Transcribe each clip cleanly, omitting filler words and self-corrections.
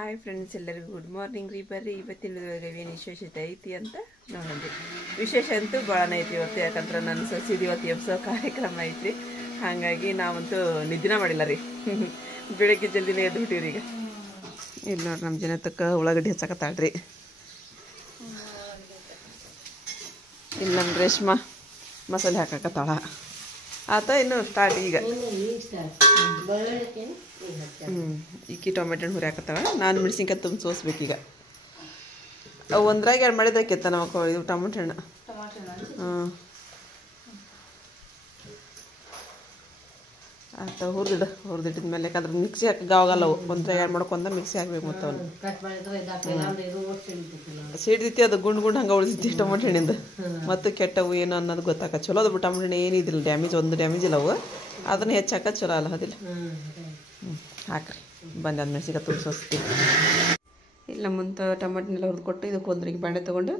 Hi friends, ಎಲ್ಲರಿಗೂ good morning ರೀ. ಬರ್ರಿ ಇವತ್ತಿನ ಏನು ವಿಶೇಷತೆ ಐತಿ ಅಂತ ನೋಡೋಣ. ವಿಶೇಷ ಅಂತೂ ಭಾಳನೇ ಐತಿ ಇವತ್ತು. ಯಾಕಂದ್ರೆ ನನ್ನ ಸಸಿದು ಇವತ್ತು ಎಬ್ಸೋ ಕಾರ್ಯಕ್ರಮ ಐತ್ರಿ. ಹಾಗಾಗಿ ನಾವಂತೂ ನಿದ್ದಿನ ಮಾಡಿಲ್ಲ ರೀ. ಬೆಳಗ್ಗೆ ಜಲ್ದಿನೇ ಎದ್ದು ಬಿಟ್ಟಿವ್ರಿ. ಈಗ ಇಲ್ಲಿ ನೋಡ್ರಿ ನಮ್ಮ ಜನತಕ್ಕ ಉಳ್ಳಾಗಡ್ಡಿ ಹೆಚ್ಚಾಕತ್ತಾಳ್ರಿ. ಇಲ್ಲಿ ನಮ್ಮ ರೇಷ್ಮಾ ಮಸಾಲೆ ಹಾಕಕತ್ತಾಳ. ಆತ ಇನ್ನು ಸ್ಟಾರ್ಟ್ ಈಗ. ಈಕಿ ಟೊಮೆಟೊ ಹುರಿ ಹಾಕತ್ತಾಳ. ನಾನು ಮೆಣಸಿನ್ಕಾಯಿ ತುಂಬ ಸೋಸ್ಬೇಕೀಗ. ಅವು ಒಂದ್ರಾಗ ಎರಡು ಮಾಡಿದಾಕಿತ್ತ ನಾವು ಇದು ಟೊಮೆಟೊ ಹಣ್ಣು. ಆತ ಹುರಿದಿಟ್ಟಿದ್ಮೇಲೆ ಯಾಕಂದ್ರೆ ಮಿಕ್ಸಿ ಹಾಕಾಗಲ್ಲ. ಅವು ಒಂದ್ರಾಗ ಎರಡು ಮಾಡ್ಕೊಂಡ ಮಿಕ್ಸಿ ಹಾಕ್ಬೇಕು. ಮತ್ತು ಅವನು ಸಿಡ್ದಿತ್ತಿ, ಅದು ಗುಂಡು ಹಂಗೆ ಉಳಿದಿತ್ತಿ ಟೊಮೆಟೊ ಹಣ್ಣಿಂದ. ಮತ್ತು ಕೆಟ್ಟವು ಏನು ಅನ್ನೋದು ಗೊತ್ತಾಗ. ಚಲೋ ಅದು ಟೊಮೆಟೊ ಹಣ್ಣು ಏನಿದಿಲ್ಲ, ಒಂದು ಡ್ಯಾಮೇಜ್ ಇಲ್ಲ ಅವು. ಅದನ್ನ ಹೆಚ್ಚಾಕ ಚಲೋ ಅಲ್ಲ ಅದಿಲ್ಲ. ಹಾಕ್ರಿ ಬಂದು ಅದು ಮೆಣಸಿಗೆ ತುರ್ಸೋಸ್ತೀವಿ. ಇಲ್ಲ ಮುಂದೆ ಟೊಮೆಟೊನೆಲ್ಲ ಹುರಿದುಕೊಟ್ಟು ಇದಕ್ಕೆ ಒಂದ್ರಿಗೆ ಬಾಂಡೆ ತೊಗೊಂಡು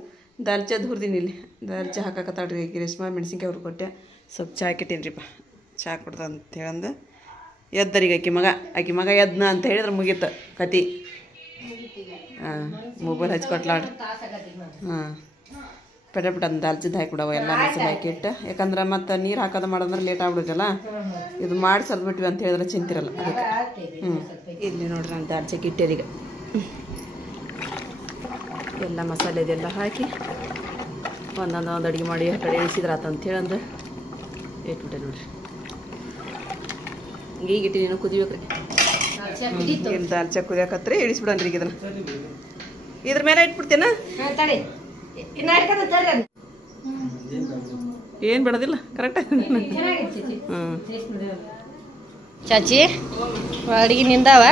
ದಾಲ್ಚದ್ದು ಹುರಿದೀನಿ. ಇಲ್ಲಿ ದಾಲ್ಚ ಹಾಕಾಕತ್ತಾಳ್ರಿ. ರೇಷ್ಮಾ ಮೆಣಸಿನ್ಕಾಯಿ ಹುರ್ಕೊಟ್ಟೆ. ಸ್ವಲ್ಪ ಚಹಾ ಹಾಕಿಟ್ಟೇನ್ರಿಪ್ಪ. ಚಹಾ ಕೊಡ್ದ ಅಂತ ಹೇಳಂದು ಎದ್ದರಿಗೆ ಆಕಿ ಮಗ ಎದ್ನ ಅಂತ ಹೇಳಿದ್ರೆ ಮುಗೀತು ಕತಿ. ಮೊಬೈಲ್ ಹಚ್ಕೊಟ್ಲಾಡ್ರಿ. ಪಟ ಅಂದು ದಾಲ್ಚದ್ದು ಹಾಕಿಬಿಡವ ಎಲ್ಲ ಮಸಾಲೆ ಹಾಕಿಟ್ಟು. ಯಾಕಂದ್ರೆ ಮತ್ತು ನೀರು ಹಾಕೋದು ಮಾಡೋದಂದ್ರೆ ಲೇಟ್ ಆಗ್ಬಿಡುತ್ತಲ್ಲ. ಇದು ಮಾಡಿ ಸ್ವಲ್ಪ ಬಿಟ್ವಿ ಅಂತ ಹೇಳಿದ್ರೆ ಚಿಂತಿರಲ್ಲ ಅದಕ್ಕೆ. ಇಲ್ಲಿ ನೋಡ್ರಿ ನಾನು ದಾಲ್ಚಕ್ಕೆ ಇಟ್ಟೇರೀಗ. ಎಲ್ಲ ಮಸಾಲೆ ಇದೆಲ್ಲ ಹಾಕಿ ಒಂದೊಂದು ಅಡುಗೆ ಮಾಡಿ ಆ ಕಡೆ ಇಳಿಸಿದ್ರೆ ಆತಂತ ಹೇಳಂದ್ರೆ ಇಟ್ಬಿಟ್ಟೆ ನೋಡ್ರಿ. ಈಗ ಇಟ್ಟು ನೀನು ಕುದಿಬೇಕ್ರಿ. ದಾಲ್ಚ ಕುದಿಯಾಕತ್ರಿ ಇಳಿಸ್ಬಿಡನ್ರಿ. ಈಗ ಇದ್ರ ಮೇಲೆ ಇಟ್ಬಿಡ್ತೇನ. ಏನ್ ಬಿಡೋದಿಲ್ಲ ಕರೆಕ್ಟ್. ಚಾಚಿ ಅಡಿಗೆ ನಿಂದಾವ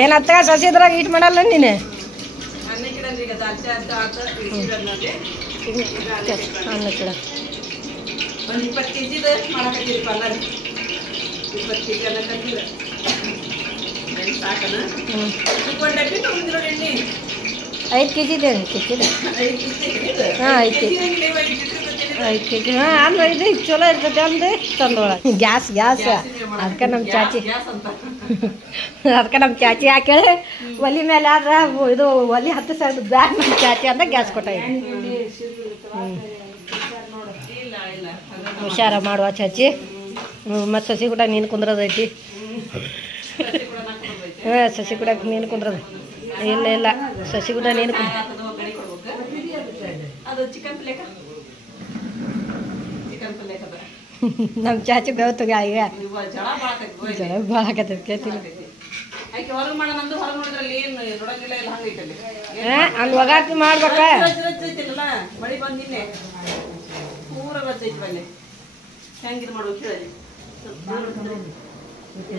ಏನತ್ತ ಸಸಿದ್ರಾಗ ಇಟ್ ಮಾಡಲ್ಲ ನೀನು. ಅನ್ನ ಕಿಡ ಒಂದು 20 kg ಮಾಡಕತ್ತೀರಿ ಪಲ್ಲಾರಿ. 20 kg ಅನ್ನ ಕಟ್ಟಿಲ್ಲ ಸಾಕನ. 5 kg ಇದೆ. 5 kg ಹಾಂ 5 kg. 5 kg ಹಾಂ ಅಂದ್ರೆ ಇದು ಚಲೋ ಇರ್ತೈತೆ ಅಂದ್ರೆ ತಂದೊಳಗೆ ಗ್ಯಾಸ್ ಅದಕ್ಕೆ ನಮ್ಮ ಚಾಚಿ ಹಾಕೇಳಿ ಒಲಿ ಮೇಲೆ ಆದ್ರೆ ಇದು ಒಲಿ ಹತ್ತು ಸಾವಿರ ಬ್ಯಾಗ್ ನಮ್ಮ ಚಾಚಿ ಅಂತ ಗ್ಯಾಸ್ ಕೊಟ್ಟಾಯಿತು. ಹುಷಾರ ಮಾಡುವ ಚಾಚಿ. ಮತ್ತು ಸಸಿ ಕೂಡ ನೀನು ಕುಂದ್ರದೈತಿ. ಹಾಂ ಸಸಿ ಕೂಡ ನೀನು ಕುಂದ್ರದ. ಇಲ್ಲ ಸಸಿ ಕೂಡ ನೀನು ನಮ್ಮ ಚಾಚಿ ಬೇವತ್ತಗ ಈಗ ಜಳ ಭಾಳ ಆಕತ್ತ ಕೇಳ್ತೀನಿ. ಹಂಗೆ ಒಗಾತಿ ಮಾಡ್ಬೇಕ.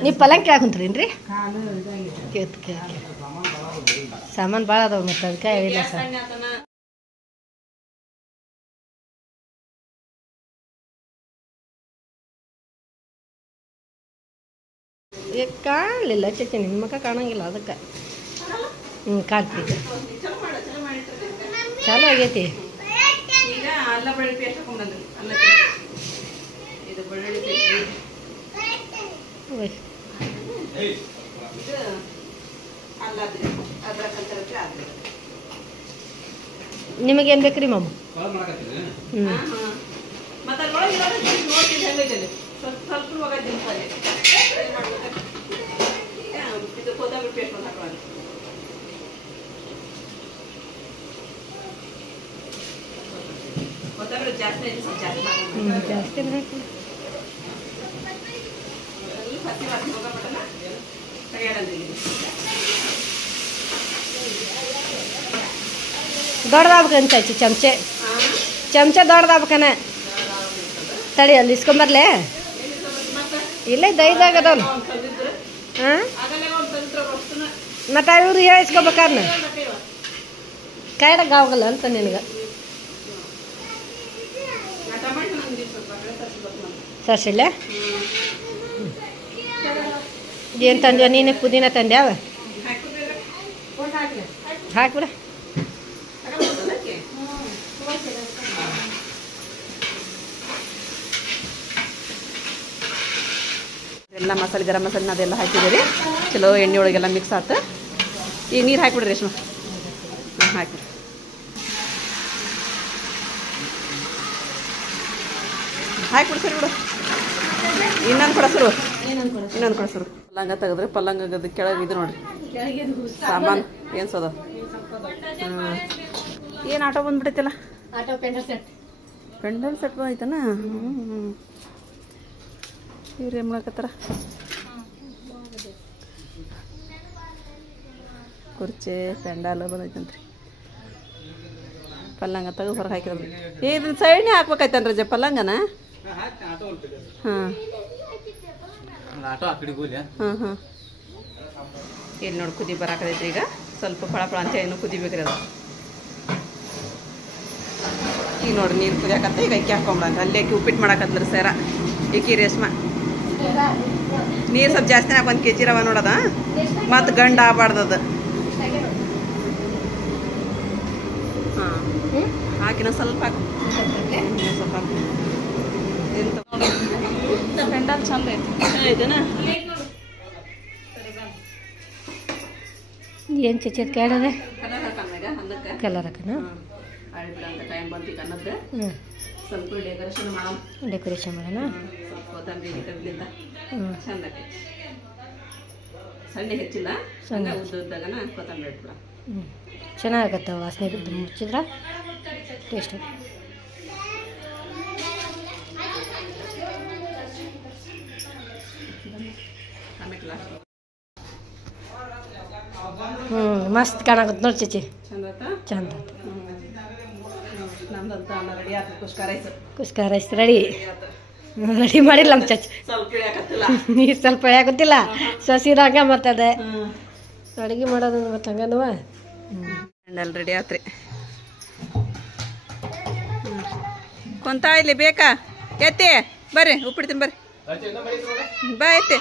ನೀವು ಪಲಂಗ್ ಕೇಳಕ್ ಕುಂತ್ರೇನ್ರಿ? ಸಾಮಾನು ಭಾಳ ಅದಾವ ಮತ್ತೆ ಅದಕ್ಕೆ ಹೇಳಿಲ್ಲ ಸರ್. ಕಾಣಲಿಲ್ಲ ಚಚ್ಚಿ, ನಿಮ್ಮ ಮಕ್ಕ ಕಾಣಂಗಿಲ್ಲ ಅದಕ್ಕೆ. ಕಾಣ್ತಿದ್ದೆ ಚಲೋ ಆಗೈತಿ. ನಿಮಗೇನು ಬೇಕ್ರಿ ಮಾಮ? ಜಾಸ್ತಿ ದೊಡ್ಡದಾಗ್ಬೇಕಂತ ಚಾಚಿ. ಚಮಚ ದೊಡ್ಡದಾಗ್ಬೇಕನ. ತಡಿ ಅಲ್ಲಿ ಇಸ್ಕೊಂಬರ್ಲೆ. ಇಲ್ಲ ದೈದಾಗ ಅದಾವಲ್ಲ. ಹಾಂ ಮತ್ತೆ ಇವ್ರು ಹೇಳಿಸ್ಕೋಬೇಕಾದ್ನ ಕಾಯ್ದಾಗ ಆಗಲ್ಲ ಅಂತ ನಿನಗೆ. ಸಸಿಲ್ಲ ಏನು ತಂದ್ಯಾ ನೀನು? ಪುದೀನ ತಂದ್ಯಾವ? ಹಾಕ್ಬಿಡ. ಎಲ್ಲ ಮಸಾಲೆ ಗರಂ ಮಸಾಲೆ ಅದೆಲ್ಲ ಹಾಕಿದ್ದೀರಿ ಚಲೋ ಎಣ್ಣೆ ಒಳಗೆಲ್ಲ ಮಿಕ್ಸ್ ಆಯ್ತು. ಈಗ ನೀರು ಹಾಕಿಬಿಡ್ರಿ ರೇಷ್ಮೆ. ಹಾಕಿರಿ ಹಾಕಿಬಿಡಿ ಸರಿ ಬಿಡು. ಇನ್ನೊಂದು ಕೊಡಸರು ಪಲ್ಲಂಗ ತೆಗೆದ್ರೆ ಪಲ್ಲಂಗದ ಕೆಳಗೆ ಇದು ನೋಡ್ರಿ ಸಾಮಾನು ಏನು ಸೋದ. ಏನು ಆಟೋ ಬಂದ್ಬಿಟ್ಟೈತಿಲ್ಲ. ಪೆಂಡಲ್ ಸೆಟ್ ಬಂದೈತನ. ಇವ್ರು ಏನು ಮಾಡಕತ್ತಾರ. ಕುರ್ಚಿ ಪೆಂಡಾಲ್ ಬಂದೈತಂತ್ರಿ. ಪಲ್ಲಂಗ ತೆಗೆದು ಹೊರಗೆ ಹಾಕಿರೋದು. ಇದನ್ನ ಸೈಡ್ನೇ ಹಾಕ್ಬೇಕಾಯ್ತನ್ರಿ ರಜೆ ಪಲ್ಲಂಗನ. ಹಾಂ ಹಾಂ ಇಲ್ಲಿ ನೋಡಿ ಕುದಿ ಬರಾಕದೈತ್ರಿ. ಈಗ ಸ್ವಲ್ಪ ಫಳ ಅಂತ ಏನು ಕುದಿಬೇಕ್ರಿ ಅದು. ಈಗ ನೋಡ್ರಿ ನೀರು ಕುದಿಯಾಕತ್ತ. ಈಗ ಅಕ್ಕಿ ಹಾಕೊಂಬಿಡಂಗ ಅಲ್ಲಿ ಅಕ್ಕಿ ಉಪ್ಪಿಟ್ಟು ಮಾಡಾಕತ್ಲರಿ ಸೇರ ಈಕಿ ರೇಷ್ಮೆ. ನೀರು ಸ್ವಲ್ಪ ಜಾಸ್ತಿ ಹಾಕಿ 1 kg ರವೆ ನೋಡೋದ ಮತ್ತು ಗಂಡ ಆಗಬಾರ್ದದು. ಹಾಂ ಹಾಕಿನ ಸ್ವಲ್ಪ ಹಾಕು. ಸ್ವಲ್ಪ ಹಾಕು. ಪೆಂಡಲ್ ಚಂದ ಐತೆನಾ. ಏನು ಚಚ್ಚದ ಕೇಳದೆ ಕಲರ್ ಹಾಕಂದಾಗ ಅನ್ನಕ್ಕೆ ಕಲರ್ ಹಾಕೋಣ. ಅಂತ ಟೈಮ್ ಬಂತು ಅನ್ನದ್ದು. ಸ್ವಲ್ಪ ಡೆಕೋರೇಷನ್ ಮಾಡೋಣ. ಸ್ವಲ್ಪ ಕೊತ್ತಂಬರಿ ಕಬ್ಬಿಲಿಂದ ಚಂದ ಆಕೈತಿ. ಸಣ್ಣ ಹೆಚ್ಚಿಲ್ಲ ಸಣ್ಣ ಉದ್ದಗನ ಕೊತ್ತಂಬರಿ ಇಟ್ಬಿಡ. ಚೆನ್ನಾಗತ್ತೆ ವಾಸನೆ ಮುಚ್ಚಿದ್ರೆ ಟೇಸ್ಟ್. ಮಸ್ತ್ ಕಾಣಕತ್ತ ನೋಡಿ ಚಚಿ. ಚಂದ ಕುಸ್ಕ ರೈಸ್ ರೆಡಿ ಮಾಡಿಲ್ಲ ನಮ್ಮ ಚಚಿ. ನೀರು ಸ್ವಲ್ಪ ಇಳಿಯಾಕತ್ತಿಲ್ಲ ಸಸಿರಾಗ ಮತ್ತದ ಅಡುಗೆ ಮಾಡೋದು ಮತ್ತೆ ಹಂಗನವ. ಪೆಂಡಲ್ ರೆಡಿ ಆತ್ರಿ. ಕೊಂತ ಇಲ್ಲಿ ಬೇಕಾ ಎತ್ತಿ ಬರ್ರಿ ಉಪ್ಪಿಡ್ತೀನಿ ಬರ್ರಿ ಬಾ ಎತ್ತಿ.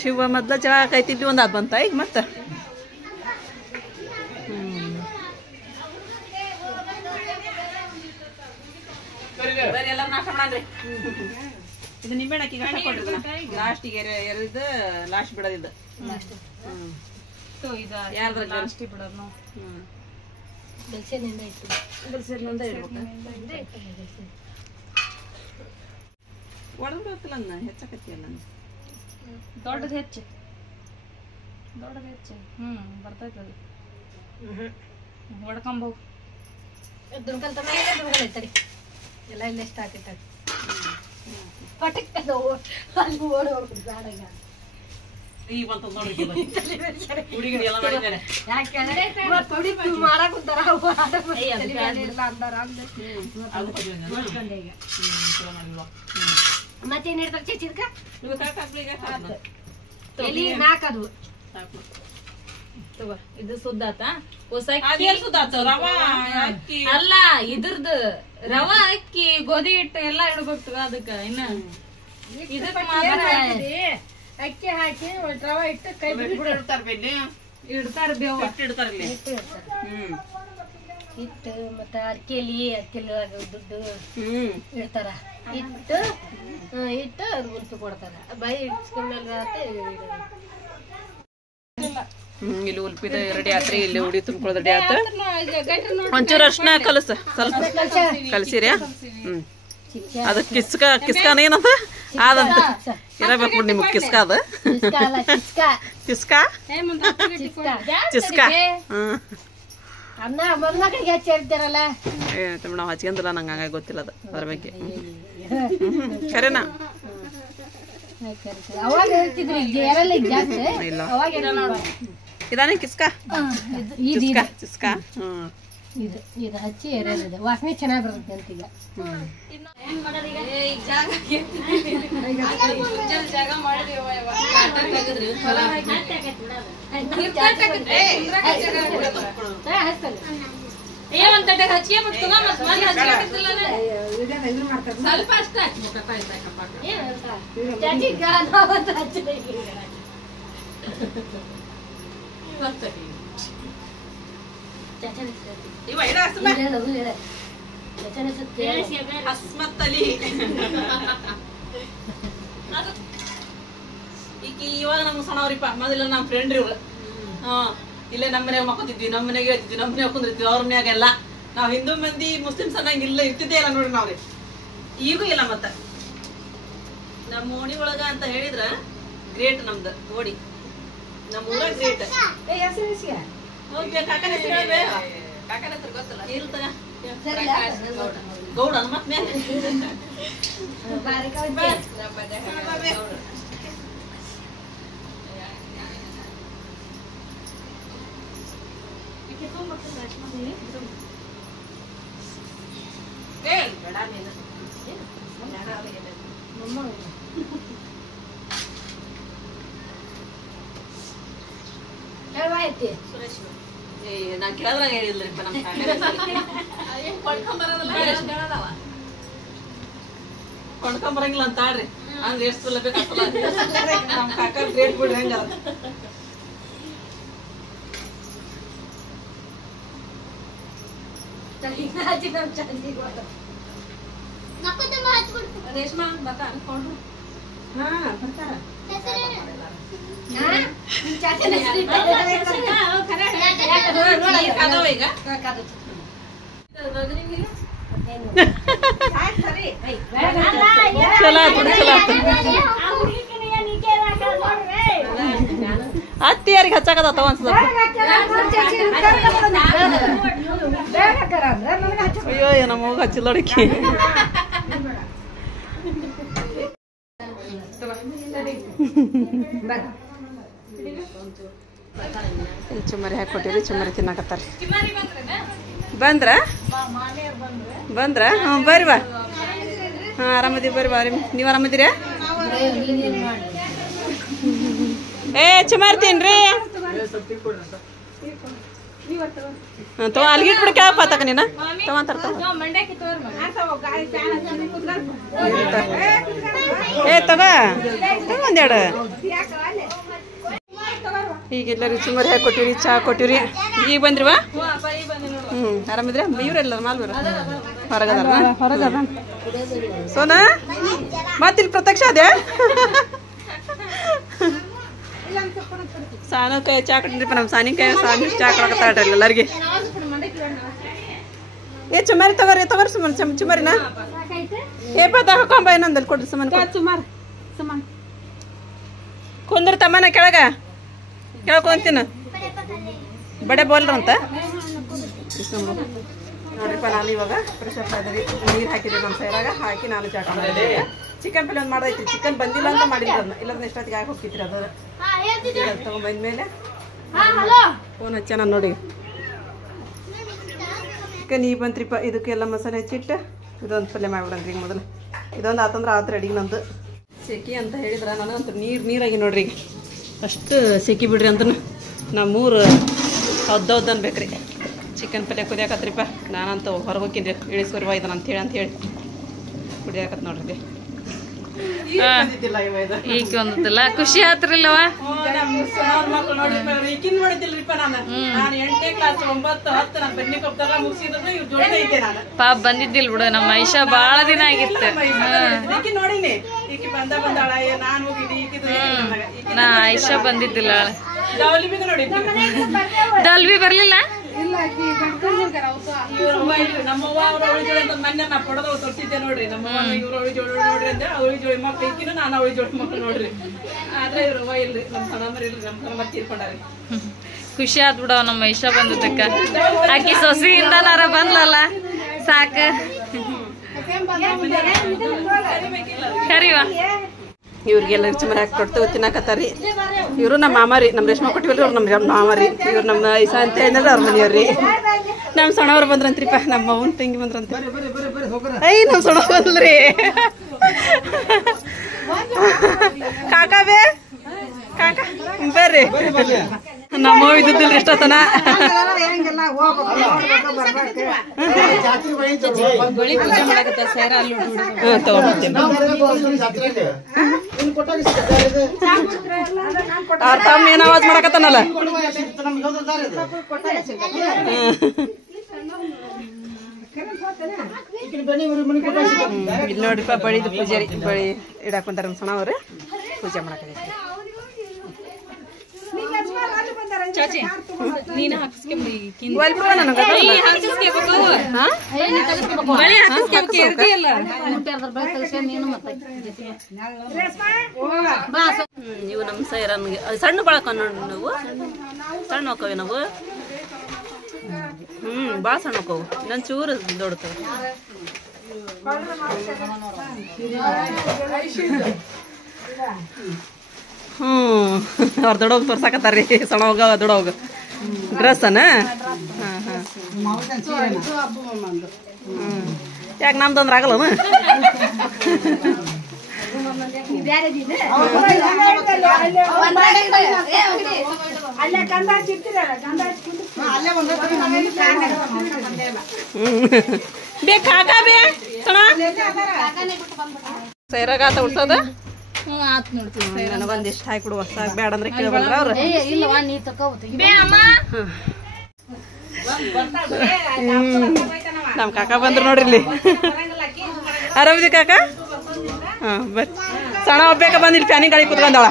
ಶಿವ ಮೊದ್ಲ ಜಳ ಕಾಯ್ತಿದ್ವಿ ಒಂದು ಅದು ಬಂತ ಈಗ ಮತ್ತೆ. ಬರ್ರಿ ಎಲ್ಲ ನಾಶ ಮಾಡ್ರಿ. ಇದು ನಿಂಬೆಹಣ್ಣು ಹಾಕಿ ಲಾಸ್ಟಿಗೆ ಎರಿದು ಲಾಸ್ಟ್ ಬಿಡೋದಿದ್ದು. ಒಡದ್ಬಿಡತ್ತಲ್ಲ ಹೆಚ್ಚಾಕತ್ತಿಯಲ್ಲ ದೊಡ್ಡದು ಹೆಚ್ಚು ಬರ್ತೈತದು ಹೊಡ್ಕೊಂಬೋಗು. ದುರ್ಗಲ್ ಐತಡಿ ಎಲ್ಲ ಇಲ್ಲೇ ಸ್ಟಾರ್ಟ್ ಇಟ್ಟಾಗ ಅಲ್ಲಿ ಓಡಿ ಹೋಗ್ಬಿಟ್ಟು ಬೇಡ. ಮತ್ತೇನ್ ಇರ್ತಾರೆ ಚೇಚಿದ್ಕ ನಾಲ್ಕದು ಇದು ಸುದ್ದಾತ ಅಲ್ಲ ಇದ್ರದ್ದು ರವಾ ಅಕ್ಕಿ ಗೋಧಿ ಹಿಟ್ಟು ಎಲ್ಲಾ ಇಡ್ಬೇಕು ಅದಕ್ಕ. ಇನ್ನ ಅಕ್ಕಿ ಹಾಕಿ ರವಾ ಇಟ್ಟು ಕೈ ಇಡ್ತಾರ ಬೇವು ಹಿಟ್ಟು ಮತ್ತ ಅಕ್ಕಿಲಿ ದುಡ್ಡು ಇಡ್ತಾರ. ಇಟ್ಟು ಅದು ಗುರುತು ಕೊಡ್ತಾರ. ಬೈ ಇಟ್ಸ್ಕೊಂಡ್ಮೇಲೆ ಇಲ್ಲಿ ಉಲ್ಪಿದ ರೆಡಿ ಆತ್ರಿ. ಇಲ್ಲಿ ಉಡಿ ತುಂಬ್ಕೊಳ್ಳೋದು ರೆಡಿ ಆತ. ಒಂಚೂರು ಅರ್ಶಿನ ಕಲಸ ಸ್ವಲ್ಪ ಕಲಸಿರಿ. ಅದು ಕಿಸ್ಕಾನ ಏನದ ಅದಂತ ಇರಬೇಕು ನೋಡಿ ನಿಮ್ಗೆ ಕಿಸ್ಕ. ಅದು ಕಿಸ್ಕ ಚಿಸ್ಕ. ಅನ್ನ ಮೊದ್ಮಕ್ಳಿಗೆ ಹೆಚ್ಚು ಹೇಳ್ತಾರಲ್ಲ ನಾವು ಹಚ್ಕೊಂದಿಲ್ಲ ನಂಗೆ ಹಂಗಾಗಿ ಗೊತ್ತಿಲ್ಲ ಅದು ಅದ್ರ ಬಗ್ಗೆ. ಖರೇನಾ ಅವಾಗ ಹೇಳ್ತಿದ್ರಿ ಇಲ್ಲ ಇದಾನೆ ಕಿಸ್ಕ ಚಿಸ್ಕ ಚಿಸ್ಕ. ಇದು ಹಚ್ಚಿ ಎರೆಯೋದು ವಾಸನೆ ಚೆನ್ನಾಗಿ ಬರುತ್ತೆ ಅಂತ. ಈಗ ಸ್ವಲ್ಪ ಅಷ್ಟೇ ಹಸ್ಮತ್ ಅಲಿ ಈಗ ಇವಾಗ ನಮ್ಗೆ ಸಣ್ಣವ್ರಿಪ್ಪ ಮೊದಲ ನಮ್ಮ ಫ್ರೆಂಡ್ ಇವ್ರು ಇಲ್ಲೇ ನಮ್ಮ ಮನೆಗೆ ಮಕ್ಕೋತಿದ್ವಿ ನಮ್ಮ ಮನೆಗೆ ಹೇಳ್ತಿದ್ವಿ ನಮ್ಮ ಮನೆಗೆ ಕುಂದಿರ್ತೀವಿ ಅವ್ರ ಮನ್ಯಾಗೆಲ್ಲ ನಾವ್ ಹಿಂದೂ ಮಂದಿ ಮುಸ್ಲಿಮ್ಸ್ ಅನ್ನಂಗ ಇಲ್ಲ ಇರ್ತಿದ್ದೇ ಇಲ್ಲ ನೋಡ್ರಿ ನಾವ್ರಿ ಈಗೂ ಇಲ್ಲ ಮತ್ತ ನಮ್ಮ ಓಣಿ ಒಳಗ ಅಂತ ಹೇಳಿದ್ರ ಗ್ರೇಟ್ ನಮ್ದು ಓಡಿ ನಮ್ಮ ಊರಾಗ ಗ್ರೇಟ್ ಕಾಕನ ಹೆಸರು ಹೇಳ್ಬೇ ಕಾಕನ ಹೆಸರು ಗೊತ್ತಲ್ಲ ಇರ್ತಗ ಗೌಡ ಮತ್ ಮೇಲೆ ಸುರೇಶ್ ನಾ ಕೇಳದ್ರಾಗ ಹೇಳಿಲ್ರಿಪ್ಪ ನಮ್ಮ ಕೊಂಡ್ಕೊಂಬರಂಗಿಲ್ಲ ಅಂತ ಆಡ್ರಿ ಅಂದ್ರೆ ಎಷ್ಟು ಸುಲಭ ಬೇಕಾಗ್ತಲ್ಲ ನಮ್ ಕಾಕ ಗ್ರೇಟ್ ಬಿಡ್ರಿ ಹೆಂಗ ರೇಷ್ಮಾ ಬರ್ತಾ ಅನ್ಕೊಂಡ್ರು ಬರ್ತಾರ ಈಗ ಚಲೋ ಅತ್ತಿ ಯಾರಿಗೆ ಹಚ್ಚಾಕತ್ತ ಒಂದ್ಸಲ ಅಯ್ಯೋ ನಮ್ಮ ಹೋಗಿ ಹಚ್ಚಿಲ್ಲ ನೋಡಕ್ಕೆ ಚುಮ್ಮರಿ ಹಾಕೊಟ್ಟಿರಿ ಚುಮ್ಮರಿ ತಿನ್ನಾಕತ್ತಾರ ಬಂದ್ರ ಬಂದ್ರ ಹ್ಞೂ ಬರ್ರಿ ಬಾ ಹಾಂ ಆರಾಮದಿ ಬರ್ರಿ ಬಾ ನೀವು ಆರಾಮದಿರ ಏ ಚುಮ್ಮರಿ ತಿನ್ರಿ ತಗೋ ಅಲ್ಲಿಗೆ ಇಟ್ಬಿಡು ಕ್ಯಾಪ್ ಆತಕ ನೀನು ತಗೊಂತಾರ ಏ ತಗೋ ಒಂದೆರಡು ಈಗ ಎಲ್ಲರೂ ಚುಮ್ಮರಿ ಹಾಕಿ ಕೊಟ್ಟಿರಿ ಚಹಾ ಕೊಟ್ಟಿರಿ ಈಗ ಬಂದ್ರಿವಾ ಆರಾಮಿದ್ರೆ ಇವ್ರೆಲ್ಲ ಮಾಲ್ಬರ ಹೊರಗದ ಸೋನಾ ಮತ್ತಿಲ್ಲಿ ಪ್ರತ್ಯಕ್ಷ ಅದೇ ಸಾನಕಾಯಿ ಚಾ ಕೊಟ್ಟಿರಿಪ್ಪ ನಮ್ಮ ಸಾನಿಕಾಯಿ ಚಾ ಕೊಡಕತ್ತಾಳ್ರಿ ಎಲ್ಲರಿಗೆ ಏ ಚುಮ್ಮರಿ ತಗೋರಿ ಸುಮನ್ ಚುಮ್ಮರಿನ ಏಪ ತಗೊಂಬ ಇನ್ನೊಂದಲ್ಲಿ ಕೊಡ್ರಿ ಸುಮನ್ ಕುಂದ್ರ ತಮ್ಮನ ಕೆಳಗ ಕೇಳ್ಕೊಂತೀನಿ ಬಡೆ ಬೋಲ್ರ ಅಂತ ನೋಡ್ರಿಪ್ಪ ನಾನು ಇವಾಗ ಪ್ರೆಷರ್ ಅದರಿ ನೀರು ಹಾಕಿದ್ದೆ ನಮ್ಮ ಸೈಡಾಗ ಹಾಕಿ ನಾನು ಚಾ ಮಾಡಿದೆ ಚಿಕನ್ ಪಲ್ಯ ಒಂದು ಮಾಡೈತಿ ಚಿಕನ್ ಬಂದಿಲ್ಲ ಅಂತ ಮಾಡಿದ್ರು ಅದನ್ನ ಇಲ್ಲಾಂದ್ರೆ ಎಷ್ಟೊತ್ತಿಗೆ ಹಾಕಿ ಹೋಗ್ತಿದ್ರಿ ಅದು ತಗೊಂಡ್ಬಂದ್ಮೇಲೆ ಫೋನ್ ಹಚ್ಚ ನಾನು ನೋಡಿ ಚಿಕನ್ ಈಗ ಬಂತ್ರಿಪ್ಪ ಇದಕ್ಕೆಲ್ಲ ಮಸಾಲೆ ಹಚ್ಚಿಟ್ಟು ಇದೊಂದು ಪಲ್ಯ ಮಾಡ್ಬಿಡನ್ರಿ ಈಗ ಮೊದಲು ಇದೊಂದು ಆತಂದ್ರೆ ಆತ್ರ ಅಡಿಗೆ ನಂದು ಸೆಕಿ ಅಂತ ಹೇಳಿದ್ರೆ ನನಗಂತೂ ನೀರಾಗಿ ನೋಡ್ರಿ ಈಗ ಅಷ್ಟು ಸೆಕಿ ಬಿಡ್ರಿ ಅಂತ ನಮ್ಮೂರು ಹೌದೌದು ಅನ್ಬೇಕ್ರಿ ಚಿಕನ್ ಪಲ್ಯ ಕುದಿಯಾಕತ್ರಿಪ್ಪ ನಾನಂತೂ ಹೊರಗೆ ಹೋಗ್ತೀನಿ ಇಳಿಸ್ಕೊರಿವ ಇದನ್ನ ಅಂತೇಳಿ ಕುಡಿಯಾಕತ್ ನೋಡ್ರಿ ಈಗ ಒಂದಿಲ್ಲ ಖುಷಿ ಆತ್ರಲ್ಲವ ಪಾಪ ಬಂದಿದ್ದಿಲ್ ಬಿಡು ನಮ್ಮ ಐಷಾ ಬಾಳ ದಿನ ಆಗಿತ್ತು ನಾ ಐಷಾ ಬಂದಿದ್ದಿಲ್ಲ ಡಲ್ವಿ ಬರ್ಲಿಲ್ಲ ನಮ್ಮವ್ವ ಅವ್ರ ಅವಳಿ ಜೋಡಿ ಅಂತ ಮೊನ್ನೆ ನಾ ಪಡದವ್ ತೋರಿಸಿದ್ದೆ ನೋಡ್ರಿ ನಮ್ಮವ್ವ ಇವ್ರ ಅವಳಿ ಜೋಡಿ ನೋಡ್ರಿ ಅಂದ್ರೆ ಅವಳಿ ಜೋಡಿ ಮಕ್ಳು ಈಕಿನ ನಾನು ಅವಳಿ ಜೋಡಿ ಮಕ್ಳು ನೋಡ್ರಿ ಆದ್ರೆ ಇವ್ರವ್ವ ಇಲ್ರಿ ನಮ್ಮ ಸಣ್ಣಮ್ಮರ್ ಇಲ್ರಿ ನಮ್ಮ ಸಣ್ಣಮ್ಮರ್ ತೀರ್ಕೊಂಡಾರಿ ಖುಷಿ ಆತ್ ಬಿಡವ ನಮ್ಮ ಐಷಾ ಬಂದಿದ್ದಕ್ಕ ಆಕಿ ಸೊಸಿಯಿಂದನಾರ ಬಂದ್ಲಲ್ಲ ಸಾಕ ಕರಿವಾ ಇವ್ರಿಗೆಲ್ಲ ಚುಮ್ಮರಿ ಹಾಕಿ ಕೊಡ್ತೇವೆ ತಿನ್ನಾಕತ್ತಾರಿ ಇವರು ನಮ್ಮ ಮಾಮಾರಿ ನಮ್ಮ ರೇಷ್ಮೆ ಕೊಟ್ಟಿವಲ್ರಿ ಅವ್ರು ನಮ್ಮ ಮಾಮಾರಿ ಇವ್ರು ನಮ್ಮ ಐಸಾ ಅಂತ ಹೇಳಿದ್ರೆ ಅವ್ರ ಮನೆಯವ್ರಿ ನಮ್ಮ ಸಣ್ಣವ್ರು ಬಂದ್ರಂತ್ರಿಪ್ಪ ನಮ್ಮ ಅವ್ನ ತಂಗಿ ಬಂದ್ರಂತ ಐ ನಮ್ಮ ಸಣ್ಣ ಬಂದ್ರಿ ಕಾಕಾ ಬೇ ಕಾಕ ಬರ್ರಿ ನಮ್ಮ ಇದ್ದಿದ್ದಿಲ್ರಿ ಇಷ್ಟತನ ಅವ್ರ ತಮ್ಮ ಏನ್ ಆವಾಜ್ ಮಾಡಕತ್ತಾನಲ್ಲ ಇಲ್ಲಿ ನೋಡ್ರಿಪ್ಪ ಬಳಿದು ಪೂಜಾರಿ ಬಳಿ ಇಡಾಕ್ ಬಂದಾರ ಸಣ್ಣವ್ರು ಪೂಜೆ ಮಾಡಕ್ಕೆ ನೀನು ಹಾಕಿಸ್ಕೊಂಬಿ ಇವು ನಮ್ಮ ಸೈರನ್ಗೆ ಸಣ್ಣ ಬಳಕ ನಾವು ಸಣ್ಣ ಹೋಕವೆ ನಾವು ಭಾಳ ಸಣ್ಣ ಹೋಕವು ನನ್ನ ಚೂರು ದೊಡ್ಡತವೆ ಅವ್ರ ದೊಡ್ಡೋಗ ತೋರ್ಸಾಕತ್ತಾರ್ರಿ ಸಣ್ಣ ಹೋಗ ದೊಡ್ಡೋಗ ಡ್ರೆಸ್ ಅನ ಯಾಕೆ ನಮ್ದೊಂದ್ರ ಆಗಲ್ಲನ ಬೇಕಾಗ ಬೇ ಸೈರಾಗಾತ ಉಡ್ಸೋದ ನನಗೊಂದಿಷ್ಟು ಹಾಕಿ ಕೊಡುವ ಸಾಕು ಬೇಡ ಅಂದ್ರೆ ಕೇಳಿ ಬಂದ್ರ ಅವ್ರು ನಮ್ ಕಾಕ ಬಂದ್ರು ನೋಡ್ರಿ ಇಲ್ಲಿ ಆರಾಮಿದಿ ಕಾಕ ಹಾ ಬರ್ರಿ ಸಣ್ಣ ಒಬ್ಬೇಕ ಬಂದಿಲ್ಲ ಫ್ಯಾನಿಂಗ್ ಗಾಳಿ ಕುತ್ಕೊಂಡಾಳ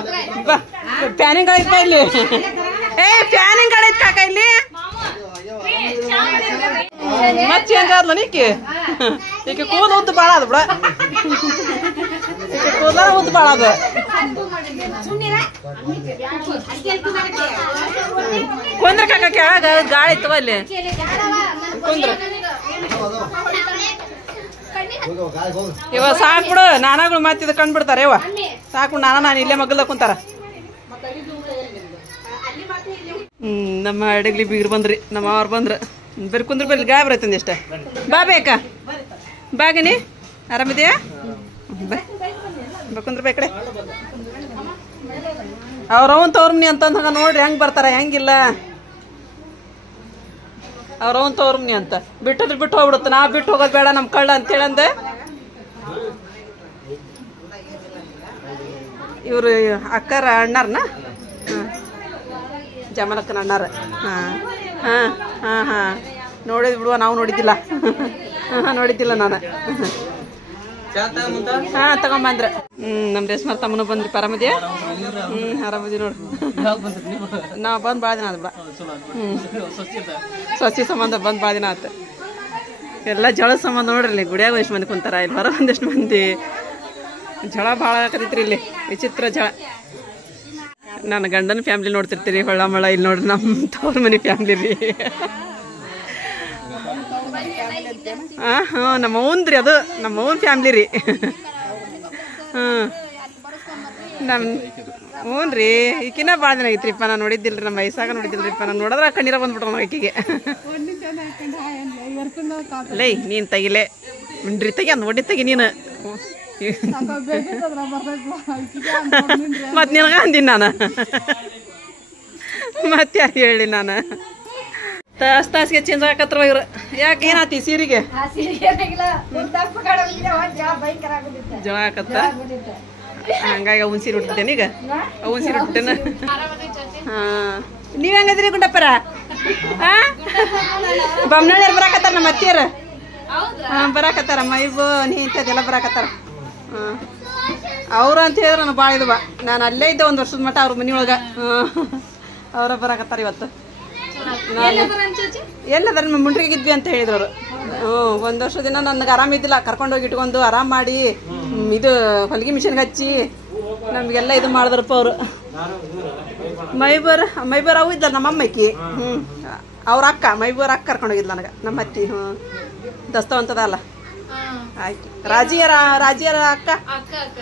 ಬಾ ಫ್ಯಾನಿಂಗ್ ಗಾಳಿ ಬಾ ಇಲ್ಲಿ ಏ ಫ್ಯಾನಿಂಗ್ ಗಾಳಿ ಐತ್ ಕಾಕ ಇಲ್ಲಿ ಮತ್ ಚೇಂಜ್ ಆದ್ಲ ನೀಕಿ ಈಕೆ ಕೂದಲು ಉದ್ದು ಬಾಳ ಅದ ಬಿಡ ಈಕೆ ಕೂದಲ ಉದ್ದು ಬಾಳ ಅದ ಕುಂದ್ರ ಕಾಕ ಕೆಳಗ ಗಾಳಿ ಇತ್ತವ ಅಲ್ಲಿ ಕುಂದ್ರ ಇವ ಸಾಕ್ ಬಿಡು ನಾನಾಗಳು ಮಾತಿದ ಕಂಡ್ಬಿಡ್ತಾರ ಇವ ಸಾಕು ನಾನು ಇಲ್ಲೇ ಮಗ್ಗಲ್ದ ಕುಂತಾರ ನಮ್ಮ ಅಡಗ್ಲಿ ಬೀಗ್ರು ಬಂದ್ರಿ ನಮ್ಮ ಅವ್ರು ಬಂದ್ರ ಬರ್ರಿ ಕುಂದ್ರ ಬರ್ಲಿ ಗಾಯ ಬರತ್ತಂದ ಇಷ್ಟ ಬಾ ಬೇಕಾ ಬಾಗಿನಿ ಆರಾಮಿದೆಯಾ ಬಾ ಕುಂದ್ರ ಬಾ ಕಡೆ ಅವ್ರವನ್ ತೋರ್ಮನಿ ಅಂತಂದ ಹಂಗ ನೋಡ್ರಿ ಹೆಂಗ್ ಬರ್ತಾರ ಹೆಂಗಿಲ್ಲ ಅವ್ರವನ್ ತೋರ್ಮನಿ ಅಂತ ಬಿಟ್ಟದ್ರ ಬಿಟ್ಟು ಹೋಗ್ಬಿಡುತ್ತ ನಾ ಬಿಟ್ಟು ಹೋಗೋದ್ ಬೇಡ ನಮ್ ಕಳ್ಳ ಅಂತ ಹೇಳಂದ ಇವ್ರು ಅಕ್ಕಾರ ಅಣ್ಣಾರನ ಜಮಲಕ್ಕನ ಅಣ್ಣಾರ ಹಾ ಹಾ ಹಾ ಹಾ ನೋಡಿದ್ ಬಿಡುವ ನಾವು ನೋಡಿದ್ದಿಲ್ಲ ನೋಡಿದ್ದಿಲ್ಲ ನಾನು ಹಾ ತಗೊಂಬಂದ್ರ ನಮ್ ರೇಷ್ಮಾರ್ ತಮ್ಮನ ಬಂದ್ರಿ ಆರಾಮದಿಯ ಆರಾಮದಿ ನೋಡ್ರಿ ನಾವ್ ಬಂದ್ ಭಾಳ ದಿನ ಆದ ಬಿಡ ಸ್ವಚ್ಛ ಸಂಬಂಧ ಬಂದ್ ಭಾಳ ದಿನ ಆತ ಎಲ್ಲ ಜಳದ ಸಂಬಂಧ ನೋಡ್ರಿ ಗುಡಿಯಾಗ ಎಷ್ಟು ಮಂದಿ ಕುಂತಾರ ಇಲ್ಲಿ ಹೊರ ಒಂದಿಷ್ಟು ಮಂದಿ ಜಳ ಭಾಳ ಆಗತೈತ್ರಿ ಇಲ್ಲಿ ವಿಚಿತ್ರ ಜಳ ನನ್ನ ಗಂಡನ ಫ್ಯಾಮಿಲಿ ನೋಡ್ತಿರ್ತೀರಿ ಹೊಳ್ಳ ಮಳ ಇಲ್ಲಿ ನೋಡ್ರಿ ನಮ್ಮ ತವ್ರ ಮನೆ ಫ್ಯಾಮಿಲಿ ರೀ ಹಾಂ ನಮ್ಮ ಅವ್ನ್ರಿ ಅದು ನಮ್ಮ ಅವ್ನ ಫ್ಯಾಮ್ಲಿ ರೀ ನಮ್ಮ ಹ್ಞೂ ರೀ ಈಕಿನ ಭಾಳ ದಿನ ಐತ್ರಿಪ್ಪ ನಾನು ನೋಡಿದ್ದಿಲ್ರಿ ನಮ್ಮ ವಯಸ್ಸಾಗ ನೋಡಿದ್ದಿಲ್ರಿಪ್ಪ ನಾನು ನೋಡಿದ್ರೆ ಕಣ್ಣೀರ ಬಂದ್ಬಿಟ್ಟು ಆಕಿಗೆ ಲೈ ನೀನು ತೆಗಿಲೆ ಮಿಂಡ್ರಿ ತೆಗಿ ಅಂದ್ ಒಡ್ಡಿ ತೆಗಿ ನೀನು ಮತ್ತೆ ನಿನಗ ಅಂದಿನಿ ನಾನು ಮತ್ತೆ ಯಾರು ಹೇಳಿ ನಾನು ತಾಸಿಗೆ ಚೇಂಜ್ ಆಗಕತ್ರ ಇವ್ರು ಯಾಕೆ ಏನಾತಿ ಸೀರೆಗೆ ಜಳ ಹಾಕತ್ತ ಹಂಗಾಗಿ ಅವನ್ ಸೀರೆ ಉಟ್ಬಿಟ್ಟೇನ ಈಗ ಅವನ್ ಸೀರೆ ಉಟ್ಬಿಟ್ಟೇನ ಹಾ ನೀವ್ ಹೆಂಗದ್ರಿ ಗುಂಡಪ್ಪರ ಬೊಮ್ಮನಳ್ಳಿಯರ್ ಬರಾಕತ್ತಾರ ನಮ್ಮ ಅತ್ತಿಯರ ಬರಾಕತ್ತಾರ ಮೈಬು ನೀ ಇಂಥದ್ದೆಲ್ಲ ಬರಾಕತ್ತಾರ ಅವ್ರು ಅಂತ ಹೇಳಿದ್ರೆ ನಾನು ಭಾಳ ಇದ್ವ ನಾನು ಅಲ್ಲೇ ಇದ್ದೆ ಒಂದು ವರ್ಷದ ಮಟ್ಟ ಅವ್ರ ಮನಿಯೊಳಗ ಅವ್ರ ಬರಾಕತ್ತಾರ ಇವತ್ತು ಎಲ್ಲದಾರ ನಮ್ಮ ಮುಂಡ್ರಿಗಿದ್ವಿ ಅಂತ ಹೇಳಿದ್ರು ಅವರು ಒಂದ್ ವರ್ಷ ದಿನ ನನಗೆ ಆರಾಮಿದ್ದಿಲ್ಲ ಕರ್ಕೊಂಡೋಗಿ ಇಟ್ಕೊಂಡು ಆರಾಮ್ ಮಾಡಿ ಇದು ಹೊಲಿಗೆ ಮಿಷನ್ಗೆ ಹಚ್ಚಿ ನಮ್ಗೆಲ್ಲ ಇದು ಮಾಡಿದ್ರಪ್ಪ ಅವರು ಮೈಬರ್ ಅವು ಇದ್ದ ನಮ್ಮ ಅಮ್ಮಕ್ಕಿ ಅವ್ರ ಅಕ್ಕ ಮೈಬೂರ್ ಅಕ್ಕ ಕರ್ಕೊಂಡೋಗಿದ್ಲ ನನಗೆ ನಮ್ಮ ಅತ್ತಿ ದಸ್ತವಂತದ ಅಲ್ಲ ಆಯ್ತು ರಾಜಿಯರ ಅಕ್ಕ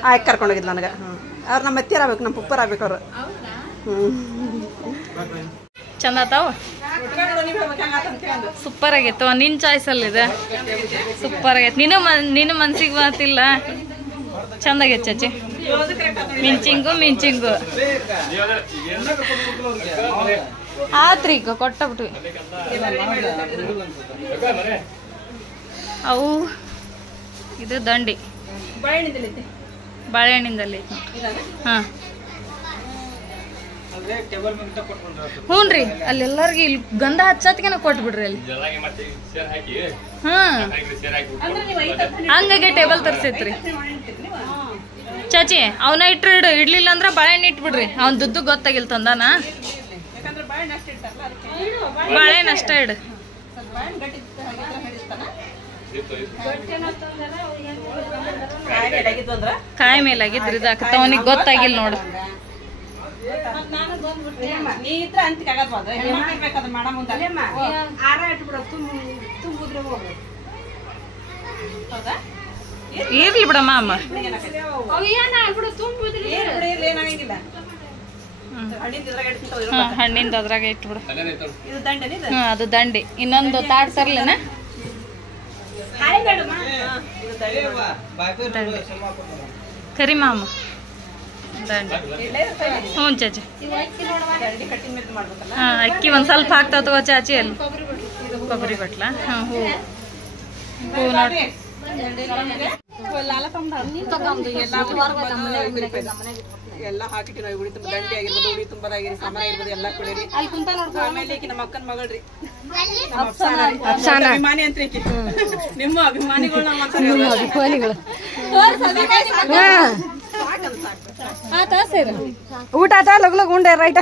ಆಯ್ತು ಕರ್ಕೊಂಡೋಗಿದ್ಲ ನನಗೆ ಅವ್ರು ನಮ್ಮ ಅತ್ತಿಯರ್ ಆಗ್ಬೇಕು ನಮ್ಮ ಪುಪ್ಪರ್ ಆಗ್ಬೇಕು ಅವ್ರು ಚಂದ ಆತಾವ ಸೂಪರ್ ಆಗೈತವ ನಿನ್ ಚಾಯ್ಸ್ ಅಲ್ಲಿದೆ ಸೂಪರ್ ಆಗೈತೆ ನಿನ್ನ ಮನ್ಸಿಗೆ ಮಾತಿಲ್ಲ ಚಂದ ಆಗೈತೆ ಚಾಚಿ ಮಿಂಚಿಂಗು ಆತ್ರಿ ಈಗ ಕೊಟ್ಟಬಿಟ್ವಿ ಅವು ಇದು ದಂಡಿ ಬಾಳೆಹಣ್ಣಿಂದಲ್ಲಿ ಹಾ ಹ್ಞೂ ರೀ ಅಲ್ಲೆಲ್ಲರಿಗೆ ಇಲ್ಲಿ ಗಂಧ ಹಚ್ಚತ್ಗೆನ ಕೊಟ್ಬಿಡ್ರಿ ಅಲ್ಲಿ. ಹಂಗಾಗಿ ಟೇಬಲ್ ತರ್ಸೈತ್ರಿ ಚಾಚಿ. ಅವನ ಇಟ್ರಿ ಇಡ್ಲಿಲ್ಲ ಅಂದ್ರ ಬಾಳೆಹಣ್ಣು ಇಟ್ಬಿಡ್ರಿ. ಅವ್ನ ದುಡ್ಡು ಗೊತ್ತಾಗಿಲ್ ತಂದಾನ. ಬಾಳೆಹಣ್ಣು ಅಷ್ಟ ಇಡು. ಕಾಯಿ ಮೇಲೆ ಆಗಿದ್ರಿ ಇದಾಕತ್ತ ಅವನಿಗೆ ಗೊತ್ತಾಗಿಲ್ಲ ನೋಡು. ಇರ್ಲಿ ಬಿಡಮ್ಮ ಅಮ್ಮ. ಹಣ್ಣಿಂದ ಅದ್ರಾಗ ಇಟ್ಬಿಡು. ಅದು ದಂಡಿ. ಇನ್ನೊಂದು ತಾಟ್ ತರ್ಲೇನ? ಕರಿ ಮಾಮ ದಂಡಿ. ಹ್ಞೂ ಚಾಚಿ. ಅಕ್ಕಿ ಒಂದ್ ಸ್ವಲ್ಪ ಹಾಕ್ತಾವ ತಗೋ ಚಾಚಿ. ಅಲ್ಲಿ ಕೊಬ್ಬರಿ ಬಟ್ಲ. ಹೂ ನೋಡಿ. ಎಲ್ಲ ಹಾಕಿಟ್ಟು ನಾವು ಉಡಿ ತುಂಬ ದಂಡಿ ಆಗಿರ್ಬೋದು, ಉಡಿ ತುಂಬ ಆಗಿರಿ, ಸಾಮಾನ ಆಗಿರ್ಬೋದು ಎಲ್ಲ ಕೊಡಿರಿ. ಆಮೇಲೆ ಈಕಿ ನಮ್ಮ ಅಕ್ಕನ ಮಗಳ್ರಿ, ಅಭಿಮಾನಿ ಅಂತ ನಿಮ್ಮ ಅಭಿಮಾನಿಗಳು. ಊಟ ಆತ ಲಗು ಲಗು ಉಂಡೆ ರೈಟ್.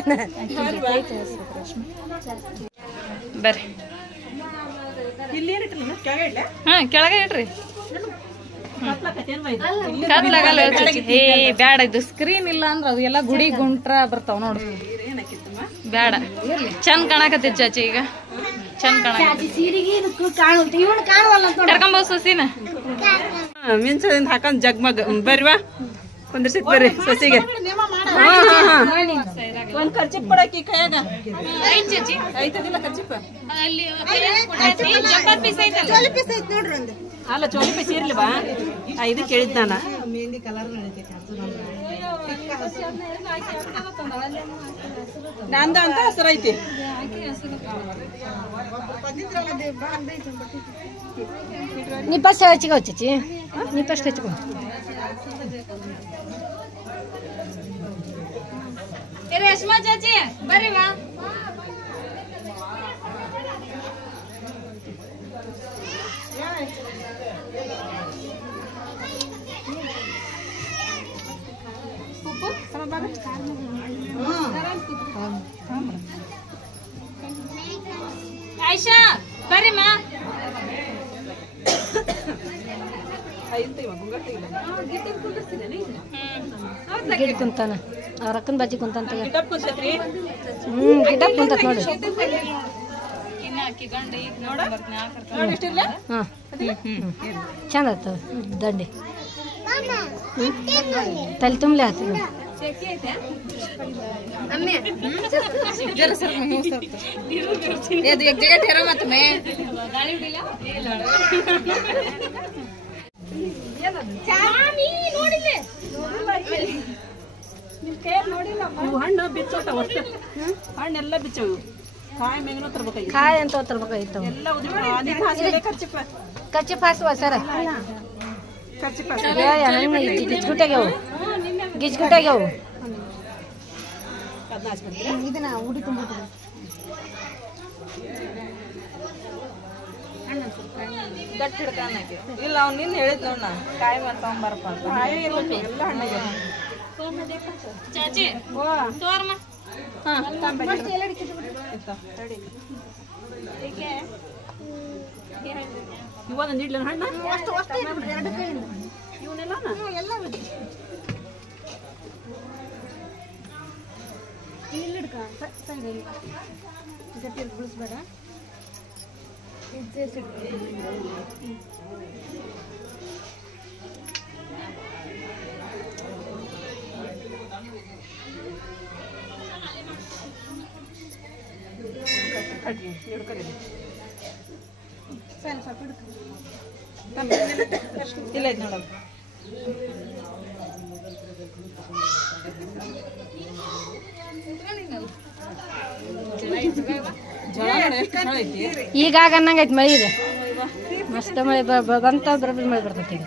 ಬರ್ರಿ ಇಲ್ಲಿ ಏನಿಟ್ಟಿಲ್ಲ ಕೆಳಗೆ ಇಡ್ಲ. ಹಾ ಕೆಳಗೆ ಇಡ್ರಿ. ಕತ್ಲಾಗಲ್ಲ ಏ ಬ್ಯಾಡ. ಇದು ಸ್ಕ್ರೀನ್ ಇಲ್ಲ ಅಂದ್ರ ಅದು ಎಲ್ಲ ಗುಡಿ ಗುಂಟ್ರ ಬರ್ತಾವ ನೋಡು. ಬ್ಯಾಡ ಚಂದ ಕಾಣಕತ್ತೈತಿ ಚಾಚಿ. ಈಗ ಚಂದ ಕರ್ಕೊಂಬ ಸೊಸಿನ. ಮಿಂಚದಿಂದ ಹಾಕೊಂಡ್ ಜಗ್ಮಗ್ ಬರ್ವಾ ಕುಂದ್ರಸಿತ್ ಬರ್ರಿ ಸಸಿಗೆ. ಒಂದ್ ಖರ್ಚಿಪ್ ಕೊಡಕಿ ಕೈಯಾಗ ಐತದಿಲ್ಲ ಖರ್ಚಿಪ್. ಅಲ್ಲ ಚೋಲಿ ಪೀಸ್ ಇರ್ಲಿ ಬಾ. ಇದು ಕೇಳಿದ್ ನಾನ. ನಂದ ಅಂತ ಹೆಸರು ಐತಿ. ನೀ ಫಸ್ಟ್ ಹಚ್ಚಿಕೋ ಚಾಚಿ. ನೀ ಫಸ್ಟ್ ಹಚ್ಚಿಕೋ. ರೇಷ್ಮಾ ಚಾಚಿ ಬರ್ರಿ ವಾ. ಆಯ್ಷಾ ಬರ್ರಿ ಮಾ. ಗಿಡ ಕುಂತಾನ. ಅವ್ರ ಅಕ್ಕನ ಬಾಜಿ ಕುಂತಾನ. ಗಿಟಪ್ ಕುಂತೈತ್ರಿ. ಗಿಡಪ್ ಕುಂತ ನೋಡಿ. ಚಂದ ಆಯ್ತು ದಂಡಿ. ತಲೆ ತುಂಬಲೆ ಆಯ್ತು. ಹಣ್ಣು ಬಿಚ್ಚೋತಾವ ಅಷ್ಟು. ಹಣ್ಣೆಲ್ಲ ಬಿಚ್ಚವು. ಕಾಯಿ ಮೇಗನೂ ತರ್ಬೇಕಾಗಿ. ಕಾಯಿ ಅಂತ ತರ್ಬೇಕಾಗಿತ್ತು. ಎಲ್ಲ ಖರ್ಚಿಪ್ಪ ಕಚ್ಚಿಪ್ ಹಾಸುವ ಸರ. ಗಿಜ್ಗುಟ್ಟಾಗ್ಯಾವು. ಗಿಜ್ಗುಟ್ಟಾಗ್ಯಾವು. ಇದನ್ನ ಉಡಿ ತುಂಬ ಗಟ್ಟಿ ಹಿಡ್ಕಾನ ಇಲ್ಲ. ಅವ್ನು ನಿನ್ನ ಹೇಳಿದ್ ನೋಡ ಕಾಯಿ ಮಾಡ್ತಗೊಂಬರಪ್ಪ ಅಂತ. ಕಾಯಿ ಎಲ್ಲ ಹಣ್ಣಿಗೆ ಚಾಚಿ ತೋರ್ಮ. ಇವೊಂದು ಇಡ್ಲ ಹಣ್ಣ ಇವನ್ನೆಲ್ಲ ಬಿಳಿಸ್ಬೇಡ. ಇಲ್ಲ ಇದು ನೋಡಲ್ಲ. ಈಗ ಅನ್ನಂಗೈತಿ ಮಳಿ ಇದೆ. ಮಸ್ತ್ ಮಳೆ ಬಂತ ಬರೋಬ್ಬರಿ ಮಳೆ ಬರ್ತೈತಿ.